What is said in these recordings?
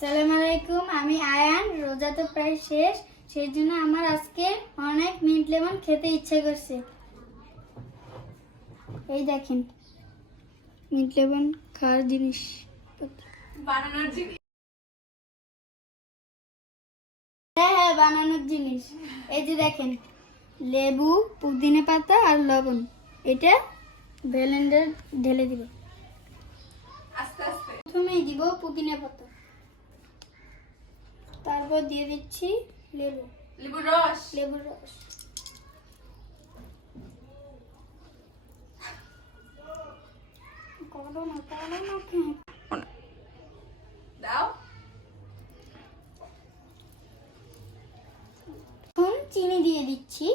আসসালামু আলাইকুম। আমি আয়ান। রোজা তো প্রায় শেষ, সেই জন্য আমার আজকে অনেক মিন্ট লেমন খেতে ইচ্ছে করছে। এই দেখেন মিন্ট লেমন খাওয়ার জিনিস, বানানোর জিনিস। হ্যাঁ বানানোর জিনিস। এই যে দেখেন লেবু, পুদিনা পাতা আর লবণ, এটা ব্লেন্ডার ঢেলে দিব। আস্তে আস্তে প্রথমেই দিব পুদিনা পাতা, তারপর দিয়ে দিচ্ছি লেবুর রস। লেবুর রস। দাও। এখন চিনি দিয়ে দিচ্ছি।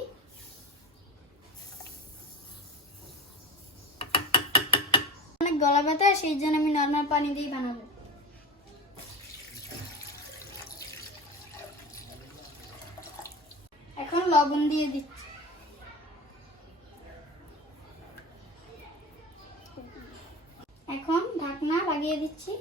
অনেক গলা ব্যথা, সেই জন্য আমি নর্মাল পানি দিয়ে বানাবো। এখন লবণ দিয়ে দিচ্ছি। এখন ঢাকনা লাগিয়ে দিচ্ছি।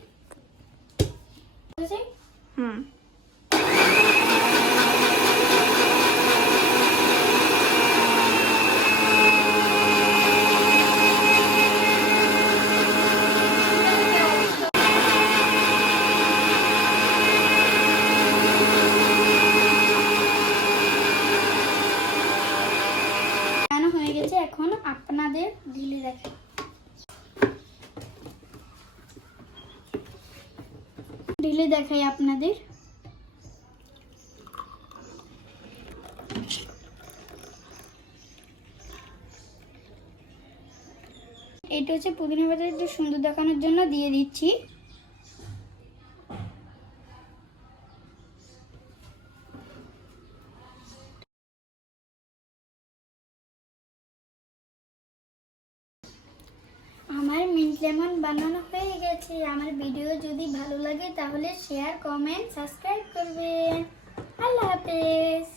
হয়ে গেছে, এখন আপনাদের ঢেলে দেখাই। ঢেলে দেখাই আপনাদের। এটা হচ্ছে পুদিনা পাতা, একটু সুন্দর দেখানোর জন্য দিয়ে দিচ্ছি। আমার মিন্ট লেমন বানানো হয়ে গেছে। আমার ভিডিও যদি ভালো লাগে তাহলে শেয়ার, কমেন্ট, সাবস্ক্রাইব করবেন। আল্লাহ হাফেজ।